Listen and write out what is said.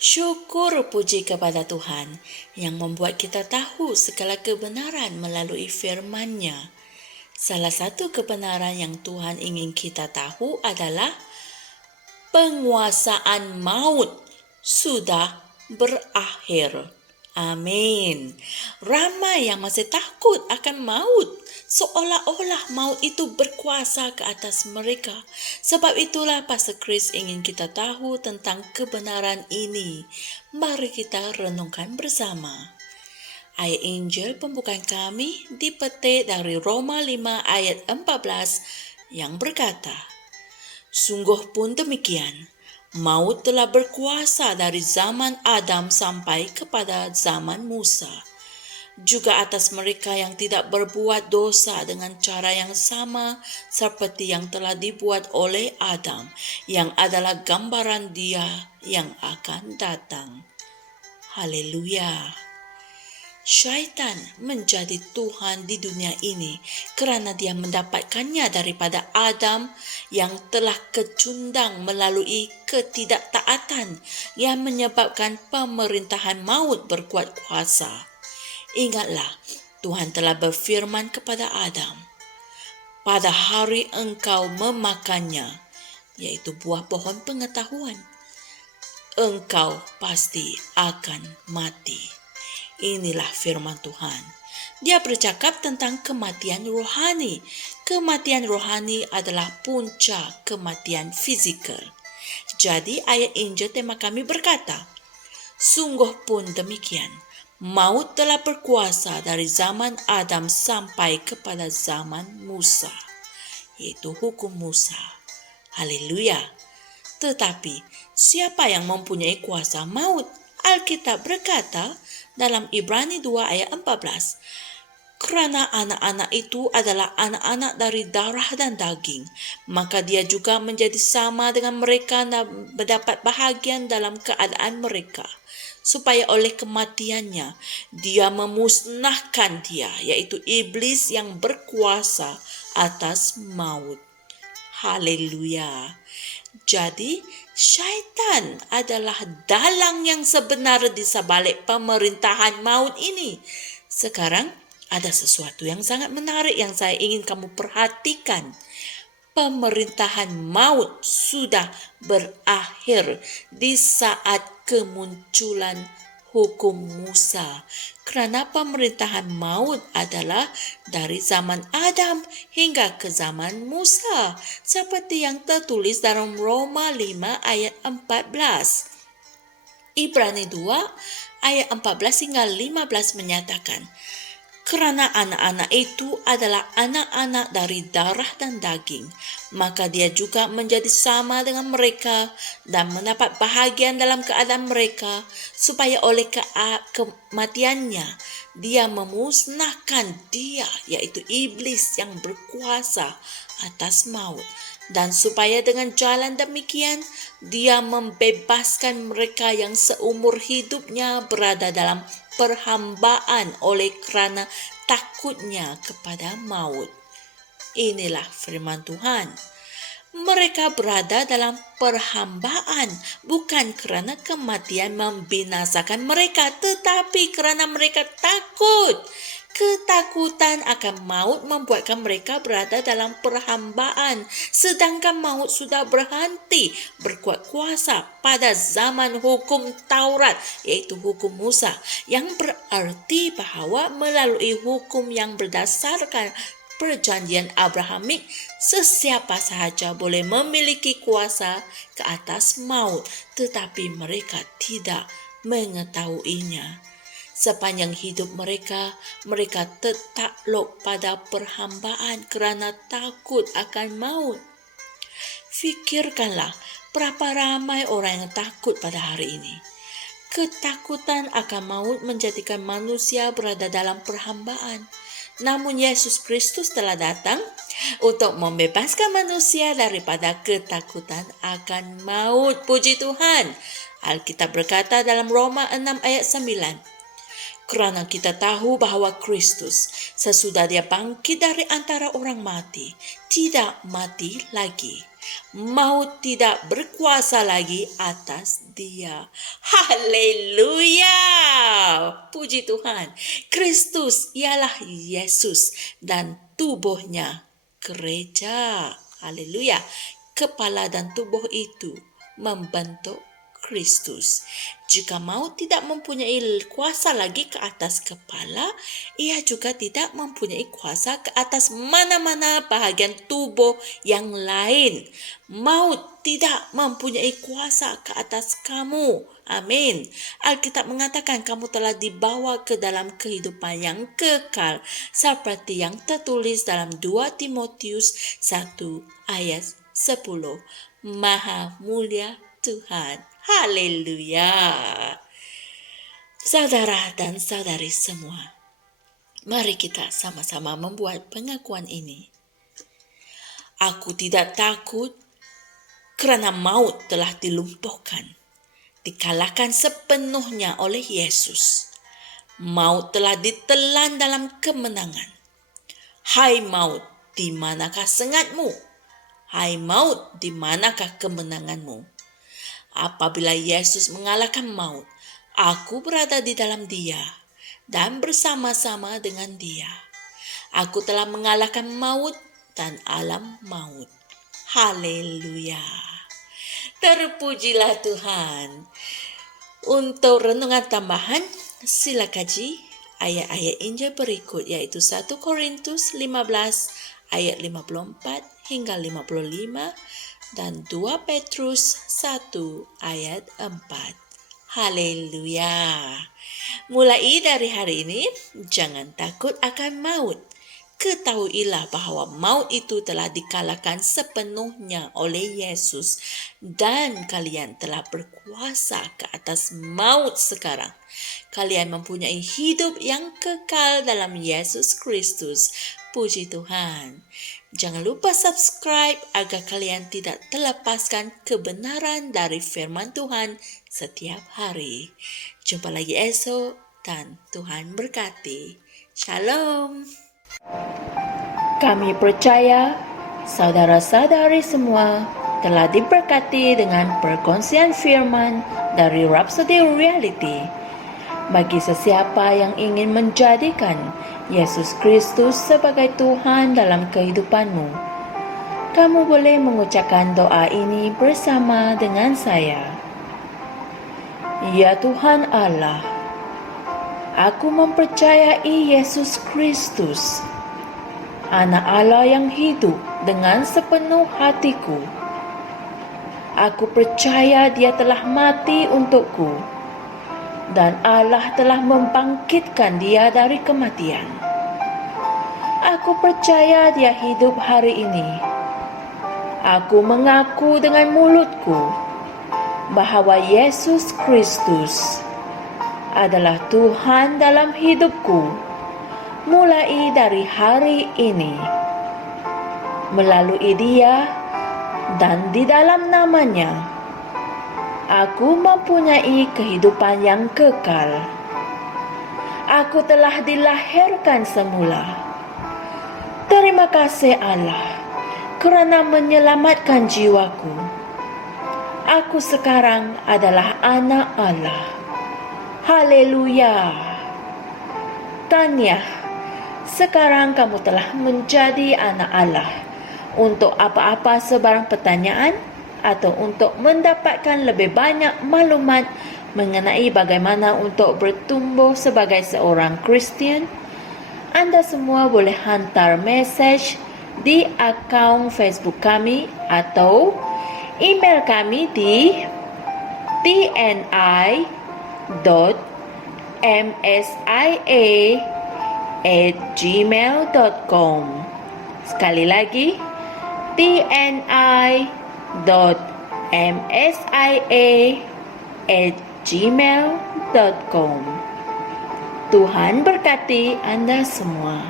Syukur puji kepada Tuhan yang membuat kita tahu segala kebenaran melalui firman-Nya. Salah satu kebenaran yang Tuhan ingin kita tahu adalah penguasaan maut sudah berakhir. Amin. Ramai yang masih takut akan maut, seolah-olah maut itu berkuasa ke atas mereka. Sebab itulah Pastor Chris ingin kita tahu tentang kebenaran ini. Mari kita renungkan bersama. Ayat Injil pembukaan kami dipetik dari Roma 5 ayat 14 yang berkata, "Sungguh pun demikian, maut telah berkuasa dari zaman Adam sampai kepada zaman Musa, juga atas mereka yang tidak berbuat dosa dengan cara yang sama seperti yang telah dibuat oleh Adam, yang adalah gambaran Dia yang akan datang." Haleluya! Syaitan menjadi Tuhan di dunia ini kerana dia mendapatkannya daripada Adam yang telah kecundang melalui ketidaktaatan yang menyebabkan pemerintahan maut berkuat kuasa. Ingatlah, Tuhan telah berfirman kepada Adam, "Pada hari engkau memakannya," yaitu buah pohon pengetahuan, "engkau pasti akan mati." Inilah firman Tuhan. Dia bercakap tentang kematian rohani. Kematian rohani adalah punca kematian fizikal. Jadi ayat Injil tema kami berkata, "Sungguh pun demikian, maut telah berkuasa dari zaman Adam sampai kepada zaman Musa," yaitu hukum Musa. Haleluya! Tetapi siapa yang mempunyai kuasa maut? Alkitab berkata dalam Ibrani 2 ayat 14, "Kerana anak-anak itu adalah anak-anak dari darah dan daging, maka dia juga menjadi sama dengan mereka dan mendapat bahagian dalam keadaan mereka, supaya oleh kematiannya dia memusnahkan dia," yaitu iblis yang berkuasa atas maut. Haleluya! Jadi, syaitan adalah dalang yang sebenar di sebalik pemerintahan maut ini. Sekarang, ada sesuatu yang sangat menarik yang saya ingin kamu perhatikan. Pemerintahan maut sudah berakhir di saat kemunculan hukum Musa, kerana pemerintahan maut adalah dari zaman Adam hingga ke zaman Musa, seperti yang tertulis dalam Roma 5 ayat 14. Ibrani 2 ayat 14 hingga 15 menyatakan, "Kerana anak-anak itu adalah anak-anak dari darah dan daging, maka dia juga menjadi sama dengan mereka dan mendapat bahagian dalam keadaan mereka, supaya oleh kematiannya dia memusnahkan dia," yaitu iblis yang berkuasa atas maut, "dan supaya dengan jalan demikian dia membebaskan mereka yang seumur hidupnya berada dalam perhambaan oleh kerana takutnya kepada maut." Inilah firman Tuhan. Mereka berada dalam perhambaan bukan kerana kematian membinasakan mereka, tetapi kerana mereka takut. Ketakutan akan maut membuatkan mereka berada dalam perhambaan, sedangkan maut sudah berhenti berkuat kuasa pada zaman hukum Taurat, iaitu hukum Musa, yang berarti bahawa melalui hukum yang berdasarkan perjanjian Abrahamik, sesiapa sahaja boleh memiliki kuasa ke atas maut, tetapi mereka tidak mengetahuinya. Sepanjang hidup mereka tertakluk pada perhambaan kerana takut akan maut. Fikirkanlah berapa ramai orang yang takut pada hari ini. Ketakutan akan maut menjadikan manusia berada dalam perhambaan. Namun Yesus Kristus telah datang untuk membebaskan manusia daripada ketakutan akan maut. Puji Tuhan. Alkitab berkata dalam Roma 6 ayat 9, "Kerana kita tahu bahawa Kristus sesudah dia bangkit dari antara orang mati, tidak mati lagi. Maut tidak berkuasa lagi atas dia. Haleluya! Puji Tuhan. Kristus ialah Yesus dan tubuhnya gereja. Haleluya. Kepala dan tubuh itu membentuk Kristus. Jika maut tidak mempunyai kuasa lagi ke atas kepala, ia juga tidak mempunyai kuasa ke atas mana-mana bahagian tubuh yang lain. Maut tidak mempunyai kuasa ke atas kamu. Amin. Alkitab mengatakan kamu telah dibawa ke dalam kehidupan yang kekal, seperti yang tertulis dalam 2 Timotius 1 ayat 10. Maha mulia Tuhan. Haleluya. Saudara dan saudari semua, mari kita sama-sama membuat pengakuan ini. Aku tidak takut kerana maut telah dilumpuhkan, dikalahkan sepenuhnya oleh Yesus. Maut telah ditelan dalam kemenangan. Hai maut, di manakah sengatmu? Hai maut, di manakah kemenanganmu? Apabila Yesus mengalahkan maut, aku berada di dalam Dia dan bersama-sama dengan Dia. Aku telah mengalahkan maut dan alam maut. Haleluya. Terpujilah Tuhan. Untuk renungan tambahan, sila kaji ayat-ayat Injil berikut, yaitu 1 Korintus 15 ayat 54 hingga 55 dan 2 Petrus 1 ayat 4. Haleluya. Mulai dari hari ini, jangan takut akan maut. Ketahuilah bahawa maut itu telah dikalahkan sepenuhnya oleh Yesus dan kalian telah berkuasa ke atas maut sekarang. Kalian mempunyai hidup yang kekal dalam Yesus Kristus. Puji Tuhan. Jangan lupa subscribe agar kalian tidak terlepaskan kebenaran dari firman Tuhan setiap hari. Jumpa lagi esok dan Tuhan berkati. Shalom. Kami percaya saudara-saudari semua telah diberkati dengan perkongsian firman dari Rhapsody Reality. Bagi sesiapa yang ingin menjadikan Yesus Kristus sebagai Tuhan dalam kehidupanmu, kamu boleh mengucapkan doa ini bersama dengan saya. Ya Tuhan Allah, aku mempercayai Yesus Kristus, Anak Allah yang hidup dengan sepenuh hatiku. Aku percaya Dia telah mati untukku dan Allah telah membangkitkan Dia dari kematian. Aku percaya Dia hidup hari ini. Aku mengaku dengan mulutku bahawa Yesus Kristus adalah Tuhan dalam hidupku mulai dari hari ini. Melalui Dia dan di dalam nama-Nya, aku mempunyai kehidupan yang kekal. Aku telah dilahirkan semula. Terima kasih Allah kerana menyelamatkan jiwaku. Aku sekarang adalah anak Allah. Haleluya. Tanya, sekarang kamu telah menjadi anak Allah. Untuk apa-apa sebarang pertanyaan atau untuk mendapatkan lebih banyak maklumat mengenai bagaimana untuk bertumbuh sebagai seorang Kristian, Anda semua boleh hantar mesej di akaun Facebook kami atau email kami di tni.msia@gmail.com. Sekali lagi, tni.msia@gmail.com. Tuhan berkati Anda semua.